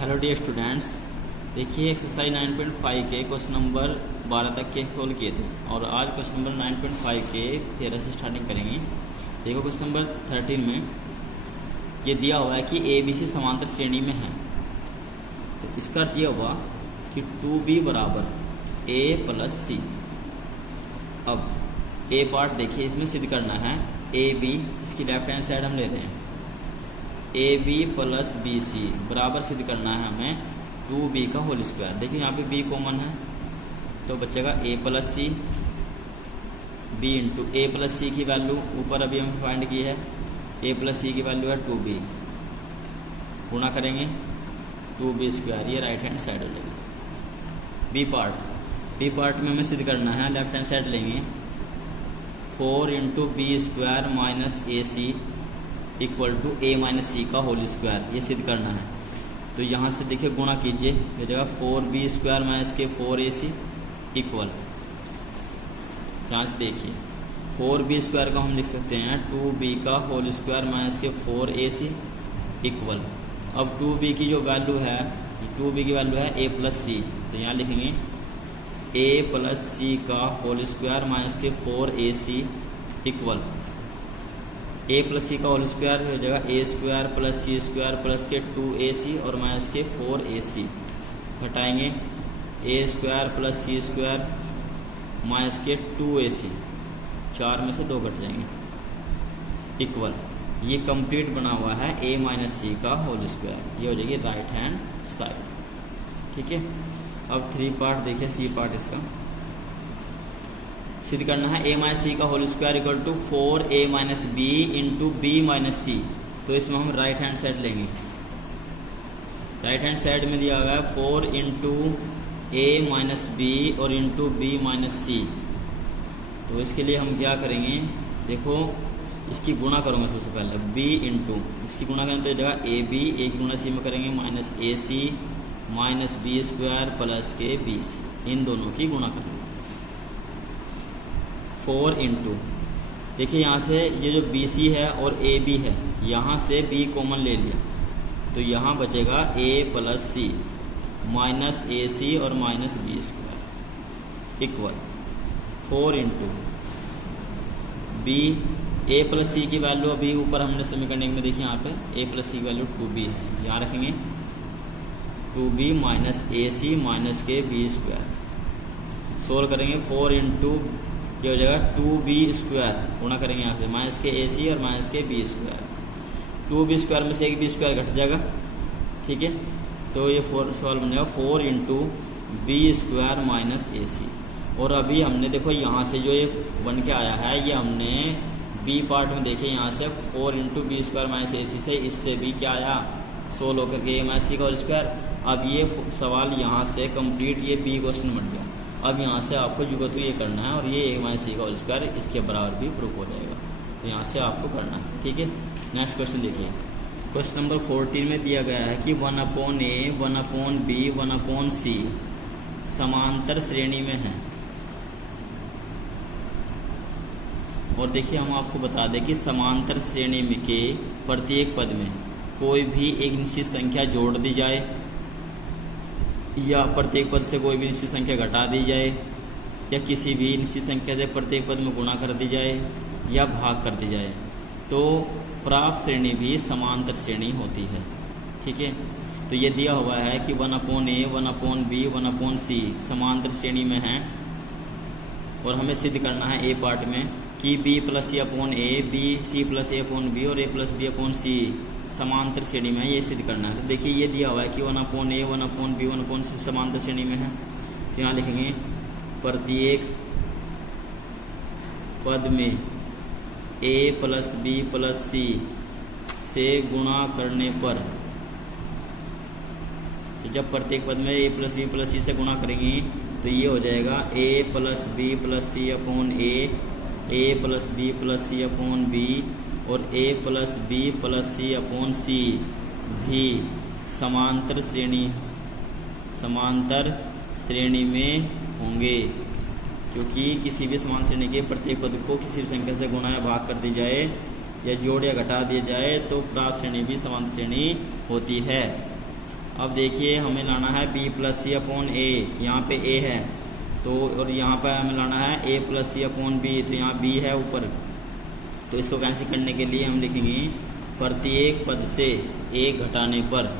Hello dear students, देखिए exercise 9.5 के question number 12 तक के सोल्व किए थे और आज क्वेश्चन नंबर 9.5 के 13 से स्टार्टिंग करेंगे। देखो क्वेश्चन नंबर 13 में ये दिया हुआ है कि ए बी सी समांतर श्रेणी में है। तो इसका अर्थ यह हुआ कि 2b बराबर ए प्लस सी। अब ए पार्ट देखिए, इसमें सिद्ध करना है ए बी, इसकी लेफ्ट हैंड साइड हम ले रहे हैं A B plus B C बराबर सिद्ध करना है हमें 2b का होल स्क्वायर। देखिए यहाँ पे b कॉमन है तो बचेगा a plus C, b into a plus सी की वैल्यू ऊपर अभी हम फाइंड की है, a प्लस सी की वैल्यू है 2b, गुणा करेंगे 2b स्क्वायर, ये राइट हैंड साइड हो जाएगी। b पार्ट में हमें सिद्ध करना है, लेफ्ट हैंड साइड लेंगे 4 into b square minus a c equal to a minus c का होल स्क्वायर, ये सिद्ध करना है। तो यहाँ से देखिए गुणा कीजिए, ये जगह 4b स्क्वायर माइनस के 4ac इक्वल, यहाँ से देखिए 4b स्क्वायर का हम लिख सकते हैं 2b का होल स्क्वायर माइनस के 4ac इक्वल। अब 2b की जो वैल्यू है, 2b की वैल्यू है a प्लस सी, तो यहाँ लिखेंगे a प्लस सी का होल स्क्वायर माइनस के 4ac इक्वल a प्लस सी का होल स्क्वायर हो जाएगा a square plus C square plus के 2ac और माइनस के 4ac, घटाएंगे a square plus C square minus के 2ac, 4 में से 2 घट जाएंगे इक्वल। ये कंप्लीट बना हुआ है a माइनस सी का होल स्क्वायर, ये हो जाएगी राइट हैंड साइड। ठीक है, अब 3 पार्ट देखिए, सी पार्ट इसका सिद्ध करना है a माइनस सी का whole square equal to 4a minus b into b minus c. तो इसमें हम राइट हैंड साइड लेंगे, राइट हैंड साइड में दिया हुआ है 4 इंटू ए माइनस बी और इंटू बी माइनस सी। तो इसके लिए हम क्या करेंगे, देखो इसकी गुणा करूँगा सबसे पहले b इंटू, इसकी गुणा करें तो जगह ए बी, ए की गुणा सी में करेंगे minus a C minus b square plus के बी सी, इन दोनों की गुणा करेंगे 4 इंटू, देखिए यहाँ से ये जो बी सी है और ए बी है, यहाँ से b कॉमन ले लिया तो यहाँ बचेगा a plus C minus a c और minus b square equal 4 into b, a plus सी की वैल्यू अभी ऊपर हमने समीकरण में देखिए, यहाँ पे a प्लस सी की वैल्यू 2b है, यहाँ रखेंगे 2b minus a C minus के बी स्क्वायर, सोल्व करेंगे 4 इंटू ये हो जाएगा 2b स्क्वायर, गुणा करेंगे यहाँ पे माइनस के ए सी और माइनस के बी स्क्वायर, 2b स्क्वायर में से एक बी स्क्वायर घट जाएगा। ठीक है, तो ये 4 सॉल्व बन जाएगा 4 into b square minus a c. और अभी हमने देखो यहाँ से जो ये बन के आया है, ये हमने बी पार्ट में देखे, यहाँ से 4 into b square minus a सी से इससे भी क्या आया, सोल्व होकर के ए माइनस सी का होल स्क्वायर। अब ये सवाल यहाँ से कंप्लीट ये बी क्वेश्चन बन गया। अब यहाँ से आपको जो तो ये करना है और ये ए माइनस सी का होल स्क्वायर इसके बराबर भी प्रूफ हो जाएगा, तो यहाँ से आपको करना है। ठीक है, नेक्स्ट क्वेश्चन देखिए, क्वेश्चन नंबर 14 में दिया गया है कि 1/a 1/b 1/c समांतर श्रेणी में है। और देखिए हम आपको बता दें कि समांतर श्रेणी में के प्रत्येक पद में कोई भी एक निश्चित संख्या जोड़ दी जाए या प्रत्येक पद से कोई भी निश्चित संख्या घटा दी जाए या किसी भी निश्चित संख्या से प्रत्येक पद में गुणा कर दी जाए या भाग कर दी जाए, तो प्राप्त श्रेणी भी समांतर श्रेणी होती है। ठीक है, तो ये दिया हुआ है कि 1/a 1/b 1/c समांतर श्रेणी में है और हमें सिद्ध करना है ए पार्ट में कि b प्लस सी अपॉन ए, बी सी प्लस ए अपॉन बी और ए प्लस बी अपॉन सी समांतर श्रेणी में है, ये सिद्ध करना है। तो देखिए ये दिया हुआ है कि 1/a 1/b 1/c समांतर श्रेणी में है, तो यहाँ लिखेंगे प्रत्येक पद में a plus B plus c से गुणा करने पर, तो जब प्रत्येक पद में a plus B plus c से गुणा करेंगे तो ये हो जाएगा a plus B plus C upon A plus B plus C upon b और a plus B plus C upon c भी समांतर श्रेणी में होंगे, क्योंकि किसी भी समान श्रेणी के प्रत्येक पद को किसी भी संख्या से गुणा या भाग कर दी जाए या जोड़ या घटा दिया जाए तो प्राप्त श्रेणी भी समांतर श्रेणी होती है। अब देखिए हमें लाना है b प्लस सी अपॉन ए, यहाँ पे a है तो, और यहाँ पर हमें लाना है a plus C upon B, तो यहाँ b है ऊपर, तो इसको कैंसिल करने के लिए हम लिखेंगे प्रत्येक पद से a घटाने पर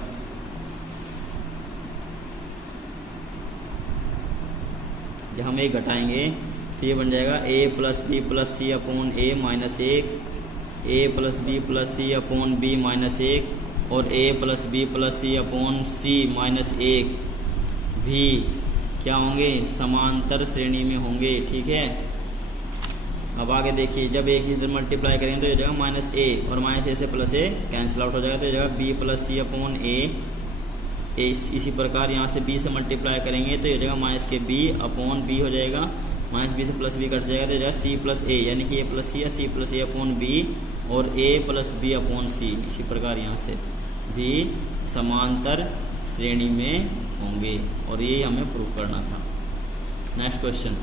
जब हम a घटाएंगे तो ये बन जाएगा a plus B plus C upon A minus 1, a plus B plus C upon B minus 1 और a plus B plus C upon C minus 1 भी क्या होंगे, समांतर श्रेणी में होंगे। ठीक है, अब आगे देखिए, जब एक ही इधर मल्टीप्लाई करेंगे तो ये जगह माइनस ए और माइनस ए से प्लस ए कैंसिल आउट हो जाएगा, तो ये जगह बी प्लस सी अपॉन ए। इसी प्रकार यहाँ से b से मल्टीप्लाई करेंगे तो ये जगह माइनस के b अपॉन बी हो जाएगा, माइनस बी से प्लस बी कट जाएगा, तो ये जगह सी प्लस ए, यानी कि a प्लस सी या सी प्लस ए अपॉन बी और a प्लस बी अपॉन सी। इसी प्रकार यहाँ से भी समांतर श्रेणी में होंगे, और ये हमें प्रूव करना था। नेक्स्ट क्वेश्चन,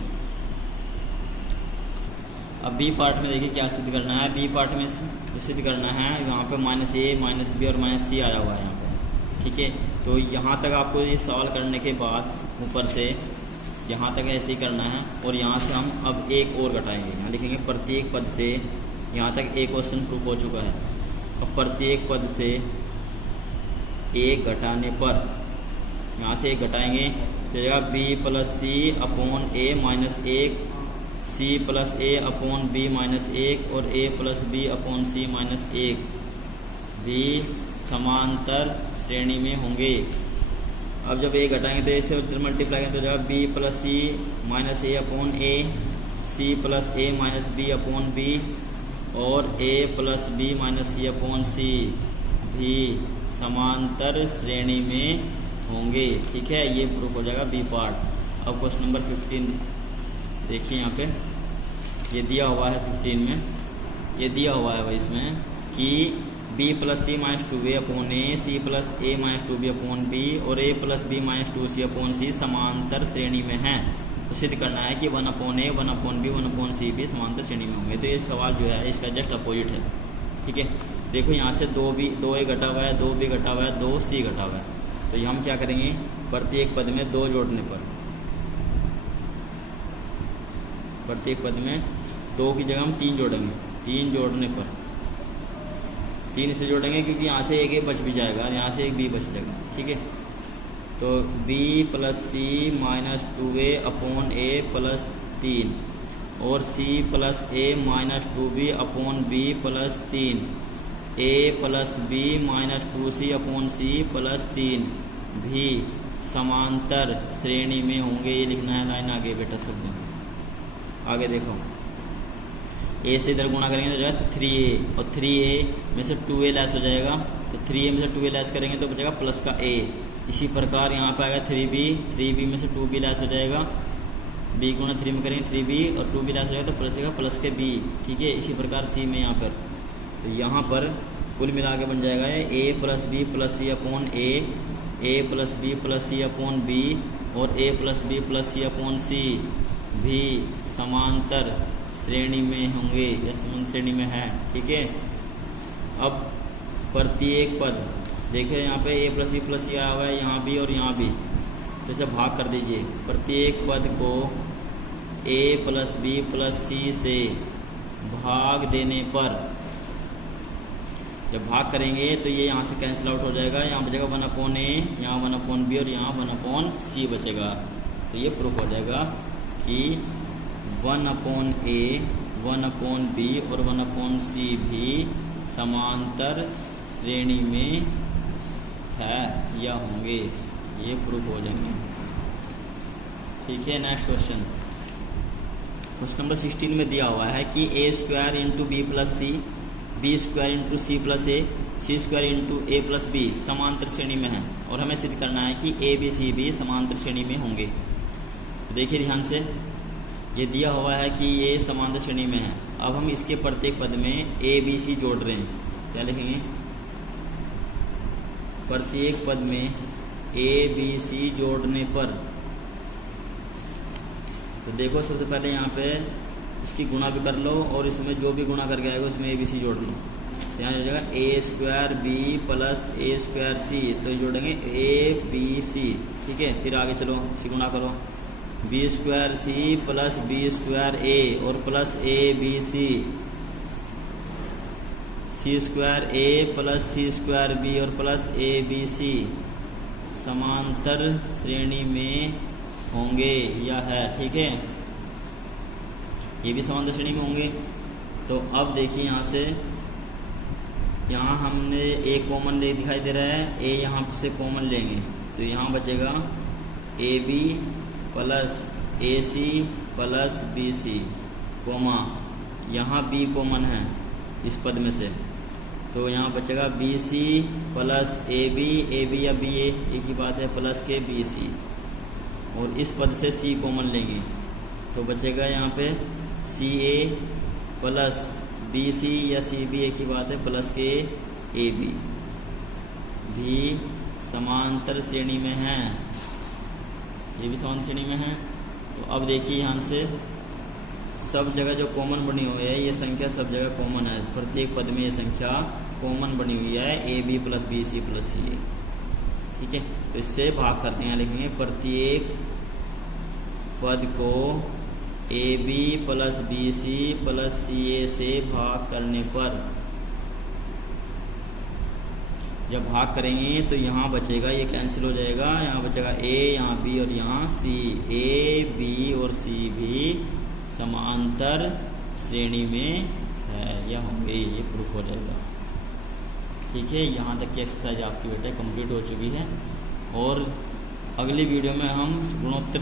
अब बी पार्ट में देखिए क्या सिद्ध करना है। बी पार्ट में सिद्ध करना है, यहाँ पे माइनस ए माइनस बी और माइनस सी आया हुआ है यहाँ पे। ठीक है, तो यहाँ तक आपको ये सवाल करने के बाद ऊपर से यहाँ तक ऐसे ही करना है, और यहाँ से हम अब एक और घटाएंगे। यहाँ लिखेंगे प्रत्येक पद से, यहाँ तक एक क्वेश्चन प्रूफ हो चुका है। अब प्रत्येक पद से एक घटाने पर यहाँ से एक घटाएंगे तो जगह B plus C upon A minus 1, C plus A upon B minus 1 और ए plus B upon C minus 1 भी समांतर श्रेणी में होंगे। अब जब ए घटाएंगे तो इसे मल्टीप्लाई करेंगे तो जगह B plus C minus A upon a, C plus A minus B upon b और ए प्लस बी माइनस सी अपॉन सी भी समांतर श्रेणी में होंगे। ठीक है, ये प्रूफ हो जाएगा बी पार्ट। अब क्वेश्चन नंबर 15 देखिए, यहाँ पे ये दिया हुआ है 15 में, ये दिया हुआ है भाई इसमें कि b plus C minus 2a upon a, C plus A minus 2b upon b और a plus B minus 2c upon c समांतर श्रेणी में हैं। तो सिद्ध करना है कि 1 अपॉन ए 1 अपॉन बी 1 अपॉन सी भी समांतर श्रेणी में होंगे। तो ये सवाल जो है इसका जस्ट अपोजिट है। ठीक है, देखो यहाँ से 2a घटा हुआ है, 2b घटा हुआ है, 2c घटा हुआ है, तो ये हम क्या करेंगे प्रत्येक पद में 2 जोड़ने पर, प्रत्येक पद में 2 की जगह हम 3 जोड़ेंगे, 3 जोड़ने पर 3 से जोड़ेंगे क्योंकि यहाँ से एक बच भी जाएगा और यहाँ से एक b बच जाएगा। ठीक है, तो b प्लस सी माइनस 2a अपॉन ए प्लस 3 और c plus A minus 2b upon B plus 3, a plus B minus 2c upon C plus 3 भी समांतर श्रेणी में होंगे। ये लिखना है लाइन आगे बेटा शब्द। आगे देखो, a से इधर गुणा करेंगे तो जाएगा 3a और 3a में से 2a लेस हो जाएगा, तो 3a में से 2a लेस करेंगे तो बचेगा प्लस का a। इसी प्रकार यहाँ पे आएगा 3b में से 2b लेस हो जाएगा, b गुणा 3 में करेंगे 3b और 2b लेस हो जाएगा तो बचेगा प्लस के b। ठीक है, इसी प्रकार c में यहाँ पर, तो यहाँ पर कुल मिला के बन जाएगा a plus B plus C upon A plus B plus C upon b और a plus B plus C upon c भी समांतर श्रेणी में होंगे या समांतर श्रेणी में है। ठीक है, अब प्रत्येक पद देखिए यहाँ पे a प्लस बी प्लस सी आया हुआ है, यहाँ भी और यहाँ भी, तो इसे भाग कर दीजिए। प्रत्येक पद को a plus B plus c से भाग देने पर जब भाग करेंगे तो ये यहाँ से कैंसिल आउट हो जाएगा, यहाँ बचेगा 1 अपॉन ए, यहाँ 1 अपॉन बी और यहाँ 1 अपॉन सी बचेगा। तो ये प्रूफ हो जाएगा कि 1 अपॉन ए 1 अपॉन बी और 1 अपॉन सी भी समांतर श्रेणी में है या होंगे, ये प्रूफ हो जाएंगे। ठीक है, नेक्स्ट क्वेश्चन, क्वेश्चन नंबर 16 में दिया हुआ है कि a square into b plus c, b square into c plus A, c square into a plus b समांतर श्रेणी में है, और हमें सिद्ध करना है कि ए बी सी भी समांतर श्रेणी में होंगे। तो देखिए ध्यान से, ये दिया हुआ है कि ये समांतर श्रेणी में है। अब हम इसके प्रत्येक पद में ए बी सी जोड़ रहे हैं, क्या लिखेंगे प्रत्येक पद में ए बी सी जोड़ने पर, तो देखो सबसे पहले यहाँ पे इसकी गुणा भी कर लो और इसमें जो भी गुणा करके आएगा उसमें ए बी सी जोड़ लो। तो यहाँ हो जाएगा ए स्क्वायर बी प्लस ए स्क्वायर सी, तो जोड़ेंगे ए बी सी। ठीक है, फिर आगे चलो, सी गुणा करो, b square c plus b square a और plus A b c, c square a plus C square b और प्लस ए बी सी समांतर श्रेणी में होंगे या है। ठीक है, ये भी समांतर श्रेणी में होंगे। तो अब देखिए यहाँ से, यहाँ हमने ए कॉमन ले दिखाई दे रहा है, ए यहाँ से कॉमन लेंगे तो यहाँ बचेगा A B plus A C plus B C, comma यहाँ बी कॉमन है इस पद में से, तो यहाँ बचेगा बी सी प्लस ए बी या बी ए एक ही बात है, प्लस के बी सी, और इस पद से सी कॉमन लेंगे तो बचेगा यहाँ पे सी ए प्लस बी सी या सी बी एक ही बात है, प्लस के ए बी भी समांतर श्रेणी में है, ये भी समांतर श्रेणी में है। तो अब देखिए यहाँ से सब जगह जो कॉमन बनी हुई है, ये संख्या सब जगह कॉमन है, प्रत्येक पद में ये संख्या कॉमन बनी हुई है, A B plus B C plus c a. ठीक है, तो इससे भाग करते हैं, लिखेंगे प्रत्येक पद को a B plus B C plus c a से भाग करने पर, जब भाग करेंगे तो यहाँ बचेगा, ये कैंसिल हो जाएगा, यहाँ बचेगा ए, यहाँ बी और यहाँ सी, ए बी और सी भी समांतर श्रेणी में है या होंगे, ये प्रूफ हो जाएगा। ठीक है, यहाँ तक की एक्सरसाइज आपकी बेटा कंप्लीट हो चुकी है और अगली वीडियो में हम गुणोत्तर